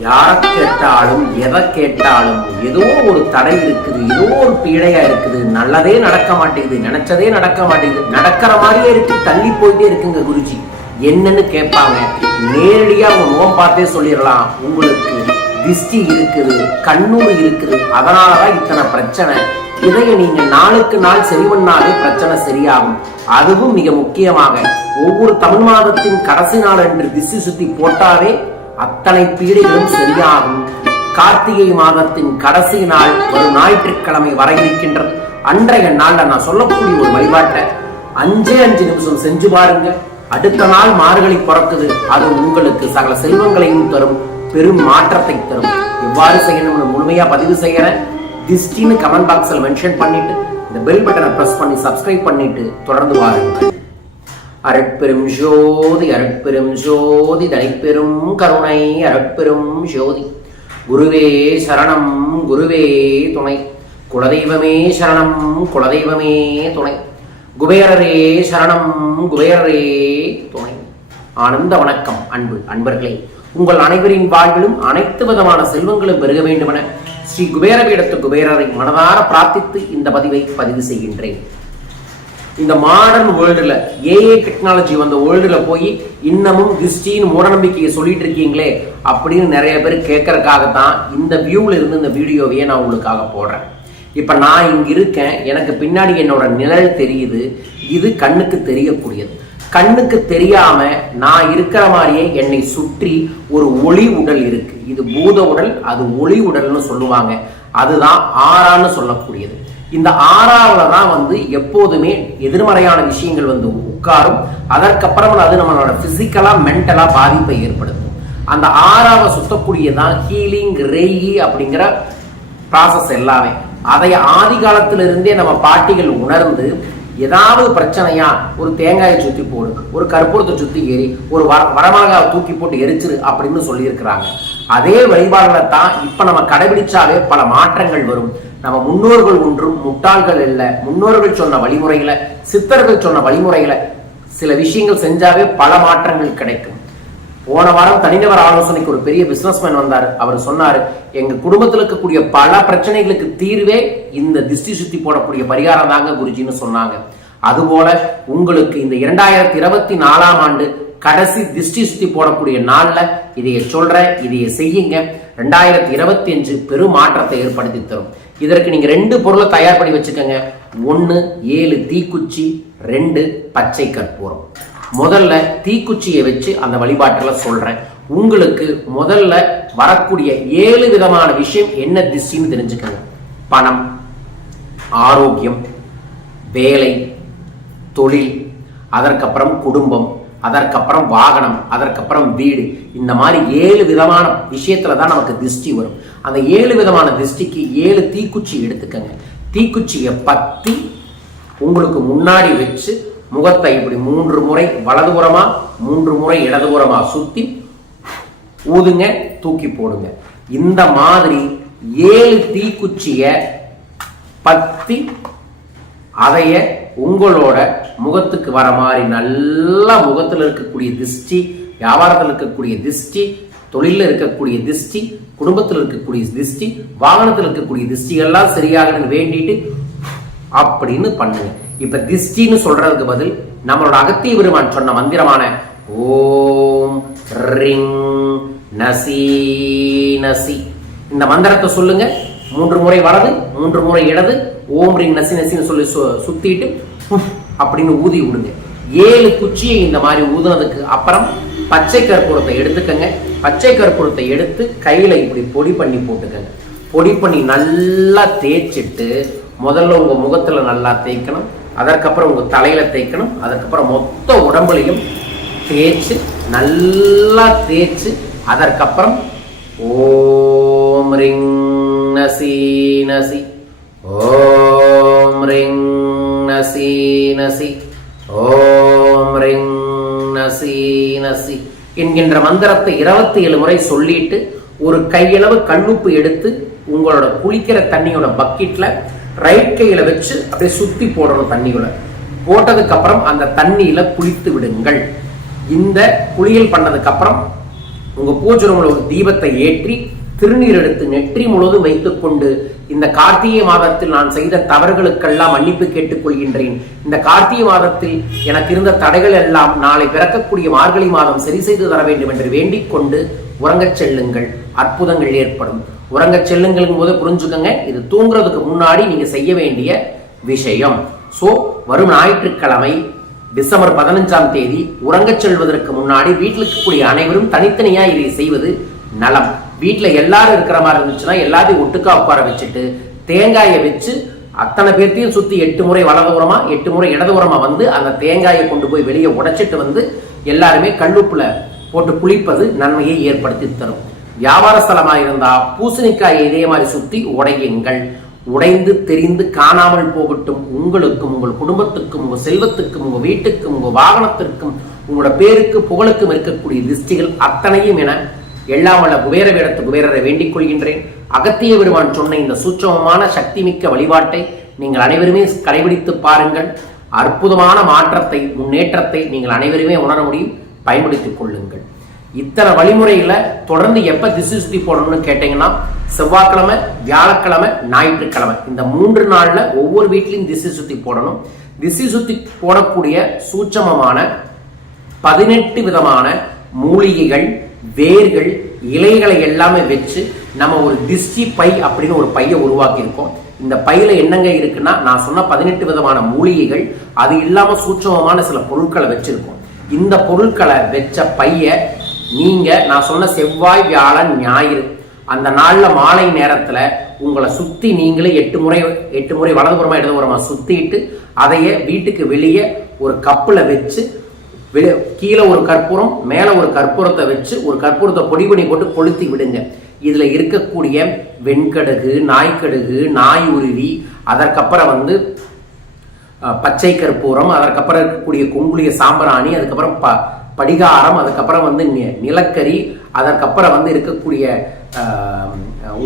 யாரை கேட்டாலும் எதை கேட்டாலும் ஏதோ ஒரு தடை இருக்குது, ஏதோ ஒரு பீடையா இருக்குது, நல்லதே நடக்க மாட்டேங்குது, நினைச்சதே நடக்க மாட்டேங்குது, நடக்கிற மாதிரியே இருக்கு, தள்ளி போயிட்டே இருக்குங்க குருஜி என்னன்னு கேட்பாங்க. நேரடியா உங்க முகம் பார்த்தே சொல்லிடலாம், உங்களுக்கு திஷ்டி இருக்குது, கண்ணூர் இருக்குது, அதனாலதான் இத்தனை பிரச்சனை. இதைய நீங்க நாளுக்கு நாள் சரி பண்ணாலே பிரச்சனை சரியாகும். அதுவும் மிக முக்கியமாக ஒவ்வொரு தமிழ் மாதத்தின் கடைசி நாள் என்று திஷ்டி சுத்தி போட்டாவே அத்தனை பீடைகளும் சரியாகும். கார்த்திகை மாதத்தின் கடைசி நாள் ஒரு ஞாயிற்றுக்கிழமை வர இருக்கின்றது. அன்றைய நாள்ல நான் சொல்லக்கூடிய ஒரு வழிபாட்டை 5 நிமிஷம் செஞ்சு பாருங்க. அடுத்த நாள் மார்கழி பிறக்குது. அது உங்களுக்கு சகல செல்வங்களையும் தரும், பெரும் மாற்றத்தை தரும். எவ்வாறு செய்யணும்னு முழுமையா பதிவு செய்யறேன். திஷ்டின்னு கமெண்ட் பாக்ஸ்ல மென்ஷன் பண்ணிட்டு இந்த பெல் பட்டனை பிரஸ் பண்ணி சப்ஸ்கிரைப் பண்ணிட்டு தொடர்ந்து வாருங்கள். அருட்பெரும் ஜோதி அருட்பெரும் ஜோதி தனிப்பெரும் கருணை அருட்பெரும் ஜோதி. குருவே சரணம் குருவே துணை, குலதெய்வமே சரணம் குலதெய்வமே துணை, குபேரரே சரணம் குபேரரே துணை. ஆனந்த வணக்கம் அன்பு அன்பர்களே, உங்கள் அனைவரின் வாழ்விலும் அனைத்து விதமான செல்வங்களும் பெருக வேண்டுமென ஸ்ரீ குபேரபீடத்து குபேரரை மனதார பிரார்த்தித்து இந்த பதிவை பதிவு செய்கின்றேன். இந்த மாடர்ன் வேர்ல்டுல ஏஐ டெக்னாலஜி வந்த வேர்ல்டுல போய் இன்னமும் திஷ்டின்னு மூடநம்பிக்கையை சொல்லிட்டு இருக்கீங்களே அப்படின்னு நிறைய பேர் கேட்கறதுக்காகத்தான் இந்த வியூல இருந்து இந்த வீடியோவையே நான் உங்களுக்காக போடுறேன். இப்ப நான் இங்க இருக்கேன், எனக்கு பின்னாடி என்னோட நிழல் தெரியுது. இது கண்ணுக்கு தெரியக்கூடியது. கண்ணுக்கு தெரியாம நான் இருக்கிற மாதிரியே என்னை சுற்றி ஒரு ஒளி உடல் இருக்கு. இது பூத உடல், அது ஒளி உடல்னு சொல்லுவாங்க. அதுதான் ஆறான்னு சொல்லக்கூடியது. இந்த ஆறாவில தான் எப்போதுமே எதிர்மறையான விஷயங்கள் உட்காரும். அதற்கப்புறம் அது நம்மளோட பிசிக்கலா மென்டலா பாதிப்பை ஏற்படுத்தும். அந்த ஆறாவை சுத்தக்கூடியதான் ஹீலிங் ரேகி அப்படிங்கிற ப்ராசஸ் எல்லாமே. அதை ஆதி காலத்திலிருந்தே நம்ம பாட்டிகள் உணர்ந்து ஏதாவது பிரச்சனையா ஒரு தேங்காயை சுத்தி போடு, ஒரு கற்பூரத்தை சுத்தி ஏறி, ஒரு வரமிளகாவை தூக்கி போட்டு எரிச்சிரு அப்படின்னு சொல்லியிருக்கிறாங்க. அதே வழிபாடுல தான் இப்ப நம்ம கடைபிடிச்சாலே பல மாற்றங்கள் வரும். நம்ம முன்னோர்கள் ஒன்றும் முட்டாள்கள் இல்லை. முன்னோர்கள் சொன்ன வழிமுறையில, சித்தர்கள் சொன்ன வழிமுறையில சில விஷயங்கள் செஞ்சாவே பல மாற்றங்கள் கிடைக்கும். போன வாரம் தனிநபர் ஆலோசனைக்கு ஒரு பெரிய பிசினஸ்மேன் வந்தாரு. அவர் சொன்னாரு, எங்க குடும்பத்தில் இருக்கக்கூடிய பல பிரச்சனைகளுக்கு தீர்வே இந்த திஷ்டி சுத்தி போடக்கூடிய பரிகாரம் தாங்க குருஜின்னு சொன்னாங்க. அதுபோல உங்களுக்கு இந்த 2024ஆம் ஆண்டு கடைசி திஷ்டி சுத்தி போடக்கூடிய நாள்ல இதைய சொல்றேன், இதைய செய்யுங்க. 2025 பெரும் மாற்றத்தை ஏற்படுத்தி தரும். இதற்கு நீங்க 2 பொருளை தயார் பண்ணி வச்சுக்கோங்க. 1 7 தீக்குச்சி, 2 பச்சை கற்பூரம். முதல்ல தீக்குச்சியை வச்சு அந்த வழிபாட்டில் சொல்றேன். உங்களுக்கு முதல்ல வரக்கூடிய 7 விதமான விஷயம் என்ன திஷ்டின்னு தெரிஞ்சுக்கங்க. பணம், ஆரோக்கியம், வேலை, தொழில், அதற்கப்புறம் குடும்பம், அதற்கப்புறம் வாகனம், அதற்கப்புறம் வீடு. இந்த மாதிரி 7 விதமான விஷயத்துல தான் நமக்கு திஷ்டி வரும். அந்த 7 விதமான திஷ்டிக்கு 7 தீக்குச்சி எடுத்துக்கங்க. தீக்குச்சியை பத்தி உங்களுக்கு முன்னாடி வச்சு முகத்தை இப்படி 3 முறை வலதுபுறமா 3 முறை இடதுபுறமா சுத்தி ஊதுங்க, தூக்கி போடுங்க. இந்த மாதிரி 7 தீக்குச்சிய பத்தி அதைய உங்களோட முகத்துக்கு வர மாதிரி நல்லா முகத்தில் இருக்கக்கூடிய திஷ்டி, வியாபாரத்தில் இருக்கக்கூடிய திஷ்டி, தொழில இருக்கக்கூடிய திஷ்டி, குடும்பத்தில் இருக்கக்கூடிய திஷ்டி, வாகனத்தில் இருக்கக்கூடிய திஷ்டிகள்லாம் சரியாகணும்னு வேண்டிட்டு அப்படின்னு பண்ணுங்க. இப்ப திஷ்டின்னு சொல்றதுக்கு பதில் நம்மளோட அகத்திய பெருமான் சொன்ன மந்திரமான ஓம் ரிங் நசி நசி இந்த மந்திரத்தை சொல்லுங்க. 3 முறை வலது, 3 முறை இடது, ஓம் ரிங் நசி நசின்னு சொல்லி சுத்திட்டு அப்படின்னு ஊதி விடுங்க. 7 குச்சியை இந்த மாதிரி ஊதுனதுக்கு அப்புறம் பச்சை கற்பூரத்தை எடுத்துக்கங்க. பச்சை கற்பூரத்தை எடுத்து கையில இப்படி பொடி பண்ணி போட்டுக்கங்க. பொடி பண்ணி நல்லா தேய்ச்சிட்டு முதல்ல உங்க முகத்துல நல்லா தேய்க்கணும். அதற்கப்புறம் உங்க தலையில தேய்க்கணும். அதற்கப்புறம் மொத்த உடம்புலையும் தேய்ச்சு நல்லா தேய்ச்சு அதற்கப்புறம் ஓம் ரிங் நசி நசி, ஓம் ரிங் நசி நசி, ஓம் ரிங் நசி நசி என்கின்ற மந்திரத்தை 27 முறை சொல்லிட்டு ஒரு கையளவு கல்லுப்பு எடுத்து உங்களோட குளிக்கிற தண்ணியோட பக்கெட்ல ரைட் கையில வச்சு அப்படியே சுத்தி போடணும். தண்ணியோட போட்டதுக்கு அப்புறம் அந்த தண்ணியில குளித்து விடுங்கள். இந்த குளியல் பண்ணதுக்கு அப்புறம் உங்க பூஜை ரூம்ல ஒரு தீபத்தை ஏற்றி திருநீர் எடுத்து நெற்றி முழுவதும் வைத்துக் கொண்டு இந்த கார்த்திகை மாதத்தில் நான் செய்த தவறுகளுக்கெல்லாம் மன்னிப்பு கேட்டுக் கொள்கின்றேன். இந்த கார்த்திகை மாதத்தில் எனக்கு இருந்த தடைகள் எல்லாம் நாளை பிறக்கக்கூடிய மார்கழி மாதம் சரி செய்து தர வேண்டும் என்று வேண்டிக் கொண்டு உறங்கச் செல்லுங்கள். அற்புதங்கள் ஏற்படும். உறங்கச் செல்லுங்கள் போது புரிஞ்சுக்கங்க, இது தூங்குறதுக்கு முன்னாடி நீங்க செய்ய வேண்டிய விஷயம். சோ வரும் ஞாயிற்றுக்கிழமை டிசம்பர் 15ஆம் தேதி உறங்கச் செல்வதற்கு முன்னாடி வீட்டில் இருக்கக்கூடிய அனைவரும் தனித்தனியா இதை செய்வது நலம். வீட்டுல எல்லாரும் இருக்கிற மாதிரி இருந்துச்சுன்னா எல்லாத்தையும் ஒட்டுக்கா உட்கார வச்சுட்டு தேங்காயை வச்சு அத்தனை பேர்த்தையும் சுத்தி 8 முறை வலதுபுறமா 8 முறை இடதுபுறமா வந்து அந்த தேங்காயை கொண்டு போய் வெளியே உடைச்சிட்டு வந்து எல்லாருமே கல்லுப்புல போட்டு குளிப்பது நன்மையை ஏற்படுத்தி தரும். வியாபார ஸ்தலமா இருந்தா பூசணிக்காயை இதே மாதிரி சுத்தி உடையுங்கள். உடைந்து தெரிந்து காணாமல் போகட்டும். உங்களுக்கும் உங்கள் குடும்பத்துக்கும் உங்க செல்வத்துக்கும் உங்க வீட்டுக்கும் உங்க வாகனத்திற்கும் உங்களோட பேருக்கு புகழுக்கும் இருக்கக்கூடிய திருஷ்டிகள் அத்தனையும் என எல்லாம் வல்ல குபேர வேடத்து குபேரரை வேண்டிக் கொள்கின்றேன். அகத்திய பெருமான் சொன்ன இந்த சூட்சமமான சக்தி மிக்க வழிபாட்டை நீங்கள் அனைவருமே கடைபிடித்து பாருங்கள். அற்புதமான மாற்றத்தை முன்னேற்றத்தை நீங்கள் அனைவருமே உணர முடியும். பயன்படுத்திக் கொள்ளுங்கள். இத்தனை வழிமுறைகளை தொடர்ந்து எப்ப திசை சுத்தி போடணும்னு கேட்டீங்கன்னா செவ்வாய்க்கிழமை, வியாழக்கிழமை, ஞாயிற்றுக்கிழமை இந்த 3 நாள்ல ஒவ்வொரு வீட்லையும் திசை சுத்தி போடணும். திசை சுத்தி போடக்கூடிய சூட்சமமான 18 விதமான மூலிகைகள், வேர்கள், இலைகளை எல்லாமே வச்சு நம்ம ஒரு திஷ்டி பை அப்படின்னு ஒரு பையை உருவாக்கி இருக்கோம். இந்த பையில என்னங்க இருக்குன்னா நான் சொன்ன 18 விதமான மூலிகைகள், அது இல்லாம சூட்சமமான சில பொருட்களை வச்சிருக்கோம். இந்த பொருட்களை வச்ச பைய நீங்க நான் சொன்ன செவ்வாய், வியாழன், ஞாயிறு அந்த நாள்ல மாலை நேரத்துல உங்களை சுத்தி நீங்களே 8 முறை வலதுபுறமா இடதுபுறமா சுத்திட்டு அதைய வீட்டுக்கு வெளியே ஒரு கப்புல வச்சு கீழே ஒரு கற்பூரம் மேல ஒரு கற்பூரத்தை வச்சு ஒரு கற்பூரத்தை பொடி பண்ணி போட்டு கொளுத்தி விடுங்க. இதுல இருக்கக்கூடிய வெண்கடுகு, நாய்க்கடுகு, நாய் உருவி, அதற்கப்புறம் பச்சை கற்பூரம், அதற்கப்புறம் இருக்கக்கூடிய குங்குளிய சாம்பிராணி, அதுக்கப்புறம் படிகாரம், அதுக்கப்புறம் நிலக்கரி, அதற்கப்புறம் இருக்கக்கூடிய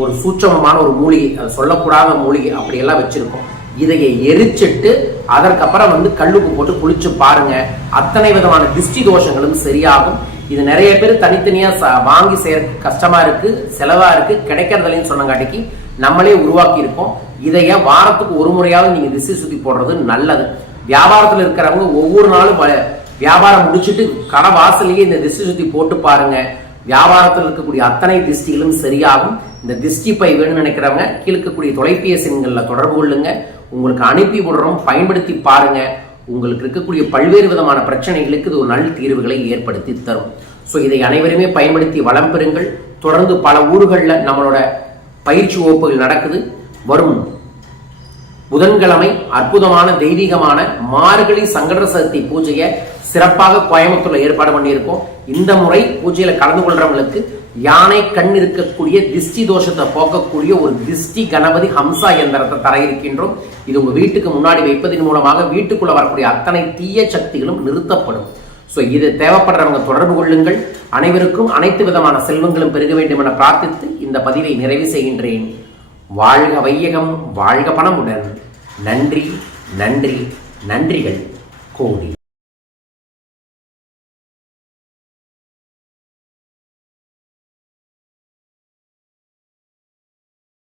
ஒரு சூட்சமமான ஒரு மூலிகை, அது சொல்லக்கூடாத மூலிகை அப்படியெல்லாம் வச்சிருக்கோம். இதையை எரிச்சிட்டு அதற்கப்புறம் கல்லுப்பு போட்டு குளிச்சு பாருங்க. அத்தனை விதமான திருஷ்டி தோஷங்களும் சரியாகும். இது நிறைய பேர் தனித்தனியா வாங்கி சேர்க்க கஷ்டமா இருக்கு, செலவா இருக்கு, கிடைக்கிறதுலன்னு சொன்னங்காட்டிக்கு நம்மளே உருவாக்கி இருக்கோம். இதைய வாரத்துக்கு ஒரு முறையாவது நீங்க திசை சுத்தி போடுறது நல்லது. வியாபாரத்துல இருக்கிறவங்க ஒவ்வொரு நாளும் வியாபாரம் முடிச்சுட்டு கடை வாசலையே இந்த திசை சுத்தி போட்டு பாருங்க. வியாபாரத்தில் இருக்கக்கூடிய அத்தனை திஷ்டிகளும் சரியாகும். இந்த திஷ்டி பை வேணும்னு நினைக்கிறவங்க கீழ்க்கக்கூடிய தொலைபேசி எண்கள்ல தொடர்பு கொள்ளுங்க. உங்களுக்கு அனுப்பி விடுறோம், பயன்படுத்தி பாருங்க. உங்களுக்கு இருக்கக்கூடிய பல்வேறு விதமான பிரச்சனைகளுக்கு இது ஒரு நல்ல தீர்வுகளை ஏற்படுத்தி தரும். ஸோ இதை அனைவருமே பயன்படுத்தி வளம் பெறுங்கள். தொடர்ந்து பல ஊர்களில் நம்மளோட பயிற்சி வகுப்புகள் நடக்குது. வரும் புதன்கிழமை அற்புதமான தெய்வீகமான மார்கழி சங்கட சதுர்த்தி பூஜையை சிறப்பாக கோயம்புத்தூர்ல ஏற்பாடு பண்ணியிருக்கோம். இந்த முறை பூஜையில கலந்து கொள்றவங்களுக்கு யானை கண் இருக்கக்கூடிய திஷ்டி தோஷத்தை போக்கக்கூடிய ஒரு திஷ்டி கணபதி ஹம்சா எந்திரத்தை தர இருக்கின்றோம். இது உங்க வீட்டுக்கு முன்னாடி வைப்பதன் மூலமாக வீட்டுக்குள்ள வரக்கூடிய அத்தனை தீய சக்திகளும் நிறுத்தப்படும். ஸோ இது தேவைப்படுறவங்க தொடர்பு கொள்ளுங்கள். அனைவருக்கும் அனைத்து விதமான செல்வங்களும் பெருக வேண்டும் என பிரார்த்தித்து இந்த பதிவை நிறைவு செய்கின்றேன். வாழ்க வையகம், வாழ்க பணமுடன். நன்றி, நன்றி, நன்றிகள் கோடி.